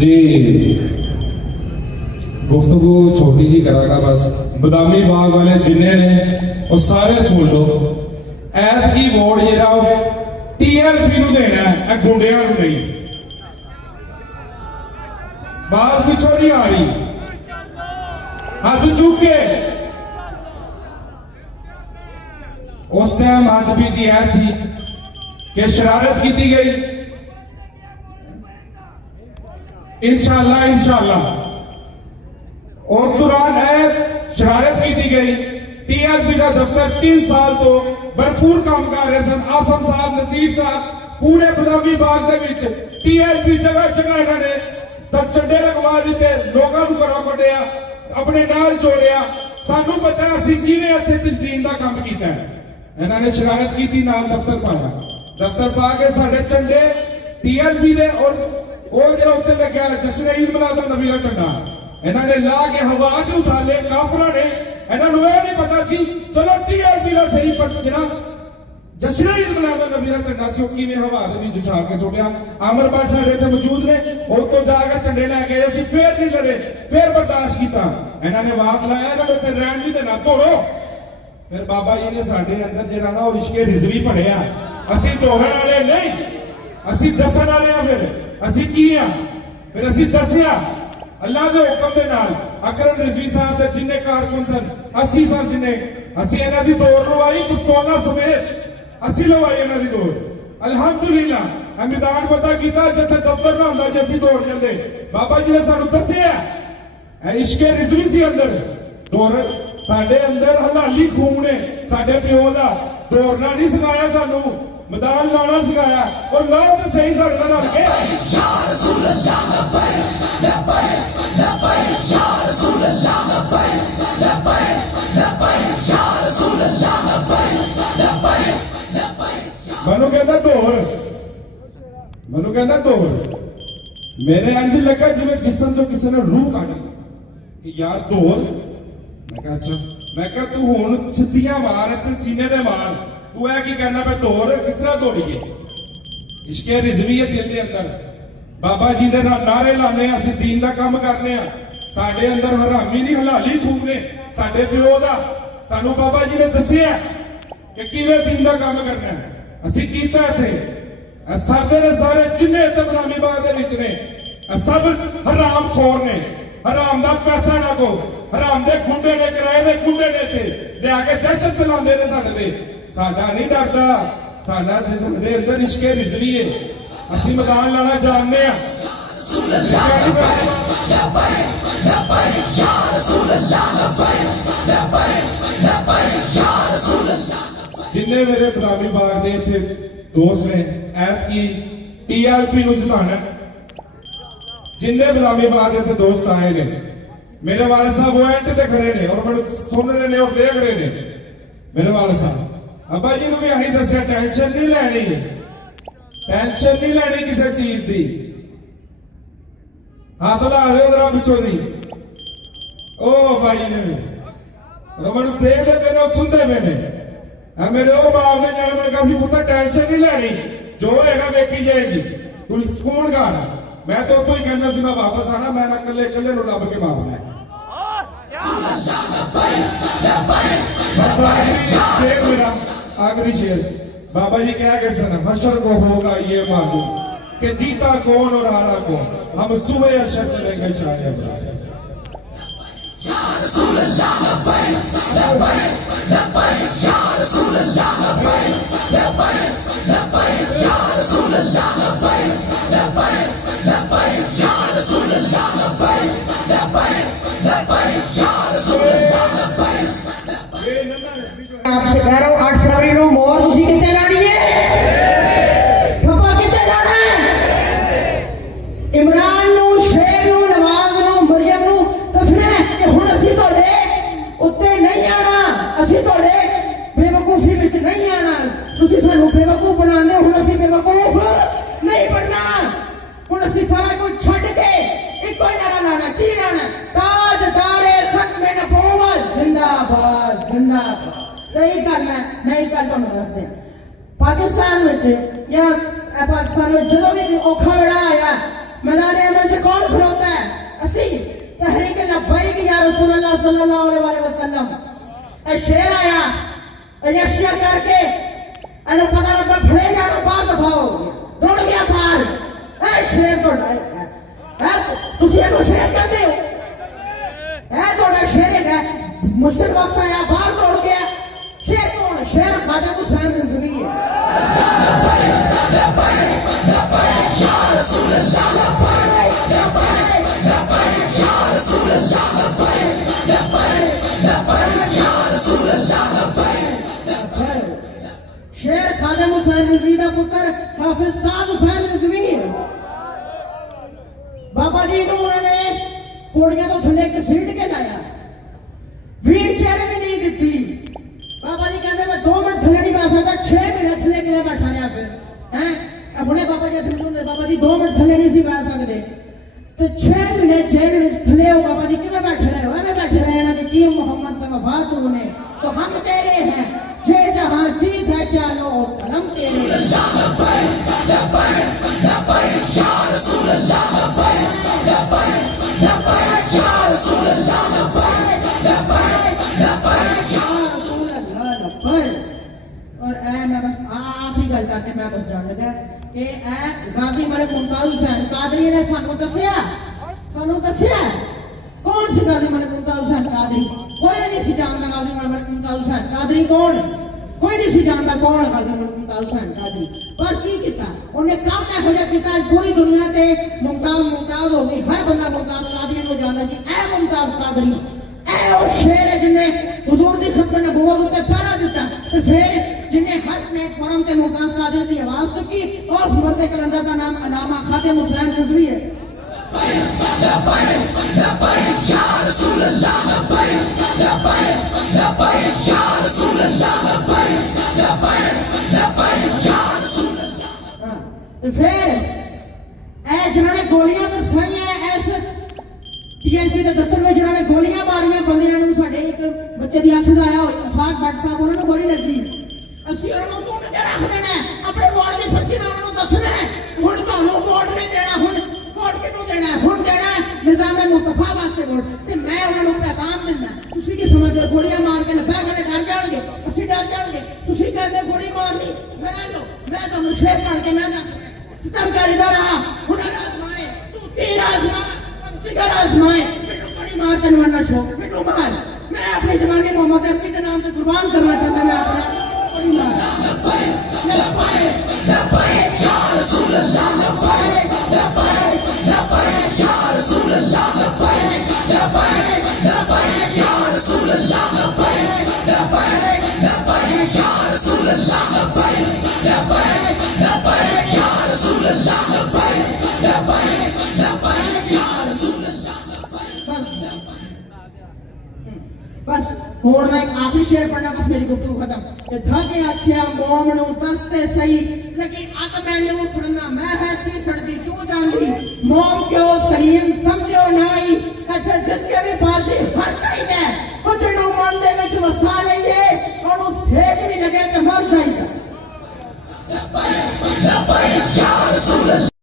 जी गुफ्तगू छोटी जी करागा बस। बदामी बाग वाले जिन्ने ने वो सारे सुन लो। ऐस की वोट जरा TLP देना है, गुंडिया नहीं। बात पिछों नहीं आ रही, हाथ चुके उस टाइम हाथ भी जी ऐसी कि शरारत की गई। इंशाअल्लाह इंशाअल्लाह उस दौरान है शरारत की गई। TLP का दफ्तर 3 साल तो भरपूर काम कर रहे सन। आसम साहब, नसीर साहब, पूरे बदामी बाग दे विच TLP जगह जगह इन्होंने तब चंडे लगवा दिते, लोगों को घरों कढ़िया, अपने नाल जोड़िया। सानू पता असीं किवें इत्थे तंजीम दा काम कीता है। इन्होंने शरारत की, नाल दफ्तर पाया। दफ्तर पा के साडे झंडे TLP दे और जो उत्ते लग्या जश्न ईद मिलाद नबी दा झंडा इन्होंने ला के हवा च उछाले। काफरा ने इन्होंने यह नहीं पता सी चलो TLP का सही पर जरा जश्न ईद मिलाद नबी दा झंडा सी किवें हवा दे विच उछाल के सुटिया। आमर भट्ट साडे इत्थे मौजूद ने, उतो जाके झंडे लैके असीं फिर नहीं लड़े, फिर बर्दाश्त किया। इन्होंने आवाज लाया इन्होंने उत्ते रहन नहीं देना, तोड़ो। फिर बाबा जी ने साडे अंदर जरा ना इश्के रिजवी पढ़िया। असीं तोड़न वाले नहीं, असीं दसन वाले आ। फिर असीं की आ, फिर असीं दसिया अल्लाह के हुक्म के नाल। अकरम रिजवी साहब दे जिन्ने कारकुन सन 80 साल जिन्ने असीं इन्हां दी दौड़ लवाई, पिस्तौलां समेत असीं लवाई इन्हां दी दौड़। अल्हम्दुलिल्लाह मैदान पता किया जिथे दफ्तर ना होंदा जी असीं दौड़ जांदे। बाबा जी ने सानू दसिया इश्के रिजवी सी अंदर दौड़। साडे अंदर हलाली खून है, साडे प्यो दा। दौड़ना नहीं सिखाया सानू, मैदान लाना सिखाया। और लाओ तो सही साडे नाल रल के। या रसूल अल्लाह लब्बैक लब्बैक लब्बैक या रसूल अल्लाह लब्बैक लब्बैक लब्बैक या रसूल अल्लाह लब्बैक लब्बैक लब्बैक। मनु कहता दौड़, मनु कहता दौड़। मेरे अंज लगा जिवें जिसम तो किसी ने रूह काटी कि यार दौड़। मैं कहा अच्छा, मैं कहा तू हुण सिद्धियां मार ते सीने दे मार, तू है की करना पे दौड़। किस तरह दौड़िए? इश्के रिजवी है दिल दे अंदर। बाबा जी दे नारे लाने, असीं दीन दा काम करने आ। साडे अंदर हरामी नहीं हलाली खून ने, साडे प्यो दा। सानू बाबा जी ने दसिया कि किवें दीन दा काम करना है। असीं कीता इत्थे। साडे दे सारे जिन्ने इत्थे बदामी बाग दे विच ने सब हराम खोर ने। हराम दा पैसा ना को, हराम दे गुंडे ने, किराए दे गुंडे ने इत्थे लिया के दहशत चलाउंदे ने साडे ते। साडा नहीं डरदा, साडा दे अंदर इश्के रिजवी है। असीं मैदान लाना जानने आ। जिन्ने मेरे बदामी बाग दे इत्थे दोस्त ने ऐतकी TLP नूं जिताना, जिन्ने बदामी बाग इत्थे दोस्त आए ने, मेरे वाले साहब वो एंड ते खड़े ने और मैं सुन रहे ने और देख रहे ने। मेरे वाले साहब अब्बा जी भी यही दसिया टेंशन नहीं लैनी, टेंशन नहीं लैनी किसी चीज की। हाथ ला दे जरा पिछों दी। ओ भाई ने मैनू देखते पे ने, सुनते पे ने। मेरे वो बाप ने जाने मैंने कहा पुत्र टेंशन नहीं लैनी, जो है वेखी जाएगी, तू सुकून कर। मैं तो उतो ही कहना सी मैं वापस आना, मैं ना कले कले नु रब के मारना है। आखिरी शेर बाबा जी क्या कह सकते, हशर को होगा ये मालूम कि जीता कौन और हारा कौन, हम सुबह हशर चलेंगे शायद। या रसूल अल्लाह लब्बैक लब्बैक लब्बैक या रसूल अल्लाह लब्बैक लब्बैक लब्बैक या रसूल अल्लाह लब्बैक लब्बैक लब्बैक या रसूल अल्लाह लब्बैक लब्बैक लब्बैक या रसूल अल्लाह लब्बैक। आपसे कह रहा हूं 8 फरवरी को मोर तुसी कितने लानी है, ठप्पा कितने लाना है। इमरान नु, शेर नु, नवाज नु, मरियम नु दसना कि हुण असीं तुहाडे उत्ते नहीं आना, असीं तुहाडे बेवकूफी विच नहीं आना। तुसी सानू बेवकूफ बनांदे, हुण असीं बेवकूफ नहीं बनना। हुण असीं सारा कुछ छड्ड के इक्को ही नारा लाना। की लाना? ताजदारे खत्म नबूवत जिंदाबाद जिंदाबाद। यही करना है। मैं एक गल तुहानू दस दियां, पाकिस्तान में या पाकिस्तान में जो भी औखा वेला आया मैदान अमन से कौन खड़ोता है? असी तहरीक लब्बैक या रसूल अल्लाह सल्लल्लाहु अलैहि वसल्लम। ए शेर आया यशिया करके अनु पता लगा फड़ेगा तो बाहर दफाओ दौड़ गया बाहर। ए शेर तो है तुसी एनु शेर कहते हो? है थोड़ा शेर है मुश्किल वक्त आया बाहर दौड़ गया। शेर कौन? शेर ख्वाजा हुसैन रिजवी है। शेर ख्वाजा हुसैन रिजवी का पुत्र हाफिज साहब हुसैन रिजवी है। बाबा जी को उन्होंने पौड़ियां तो थले घसीट के लाया, व्हील चेयर भी नहीं दी। बाबा जी कहते मैं 2 मिनट थले नहीं बैठ सकता, 6 महीने थले किवें बैठा रहा फिर हैं? हुणे बाबा जी थले बाबा जी 2 मिनट थले नहीं सी बैठ सकते तो 6 महीने जेल में थले हो बाबा जी किवें बैठे रहे हो? एवें बैठे रहे ना कि मोहम्मद से वफा तूने तो हम तेरे हैं, ये जहां चीज है क्या लो कलम तेरे। और मैं बस आखिरी गल करके मैं बस जान लगा कि गाजी मलिक मुमताज हुसैन कादरी ने सानू दसिया कौन सी गाजी मलिक मुमताज हुसैन कादरी? कोई नहीं सी जानता गाजी मलिक मुमताज हुसैन कादरी कौन? कोई नहीं सी जानता कौन गाजी मलिक मुमताज हुसैन कादरी। पर की किया उन्हें काम हो किया पूरी दुनिया से मुमताज हो गई, हर बंदा मुमताज कादरी को जानता कि ए मुमताज कादरी ए वो शेर है जिन्हें हुजूर दी खत्म नबूवत उत्ते पहरा दिता तो फिर जिन्हें हर प्लेटफॉर्म पे मुमताज कादरी की आवाज चुकी और सुबह कलंदर का नाम अलामा खादिम हुसैन रिजवी है। फिर जिन्होंने गोलियां बरसाइया इस TNT के दसन में जिन्होंने गोलियां मारियां बंदियां नूं साडे एक बच्चे दी अख दा आया अफाक भट्ट साहब उन्होंने गोली लगी। ਅਸੀਂ ਉਹਨਾਂ ਨੂੰ ਤੂੰ ਨਜ਼ਰ ਰੱਖ ਦੇਣਾ ਆਪਣੇ ਵੋਟ ਦੀ ਪਰਚੀ ਨਾਲ ਉਹਨਾਂ ਨੂੰ ਦੱਸਣਾ ਹੁਣ ਤੁਹਾਨੂੰ ਵੋਟ ਨਹੀਂ ਦੇਣਾ। ਹੁਣ ਵੋਟ ਕਿਹਨੂੰ ਦੇਣਾ? ਹੁਣ ਦੇਣਾ ਨਿਜ਼ਾਮੇ ਮੁਸਤਫਾ ਵਾਸਤੇ ਵੋਟ। ਤੇ ਮੈਂ ਉਹਨਾਂ ਨੂੰ ਪੈਗਾਮ ਦਿੰਦਾ ਤੁਸੀਂ ਕੀ ਸਮਝਦੇ ਗੋਲੀਆਂ ਮਾਰ ਕੇ ਲੱਭਾ ਕੇ ਡਰ ਜਾਣਗੇ? ਅਸੀਂ ਡਰ ਜਾਣਗੇ? ਤੁਸੀਂ ਕਹਿੰਦੇ ਗੋਲੀ ਮਾਰਨੀ ਫਿਰ ਆ ਲੋ ਮੈਂ ਤੁਹਾਨੂੰ ਸ਼ੇਰ ਕੱਢ ਕੇ ਮੈਂ ਦੱਸ ਸਿਤਮਕਾਰੀ ਦਾ ਰਹਾ ਹੁਨਰ ਆਜ਼ਮਾਏ ਤੂੰ ਤੀਰ ਆਜ਼ਮਾ जिगर आजमाए मैनू गोली मार तेन मरना छोड़ मैनू मार मैं अपनी जवानी मोहम्मद अरबी के नाम से कुर्बान करना चाहता मैं अपने गोली मार। या रसूल अल्लाह या रसूल अल्लाह या रसूल अल्लाह या रसूल अल्लाह बस हुण मैं एक आखिरी शेर पढ़ना बस मेरी गुफ्तगू खत्म। धके आखिया मोम नू दसते सही लेकिन अत मैनू सुनना मैं है सी सड़दी तू जानदी मोम क्यों सलीम समझो नाई अच्छा जिसके भी फांसी हर चाहिए कुछ नू मन दे विच वसा लईए ओनू सेक भी लगे ते मर जाईदा।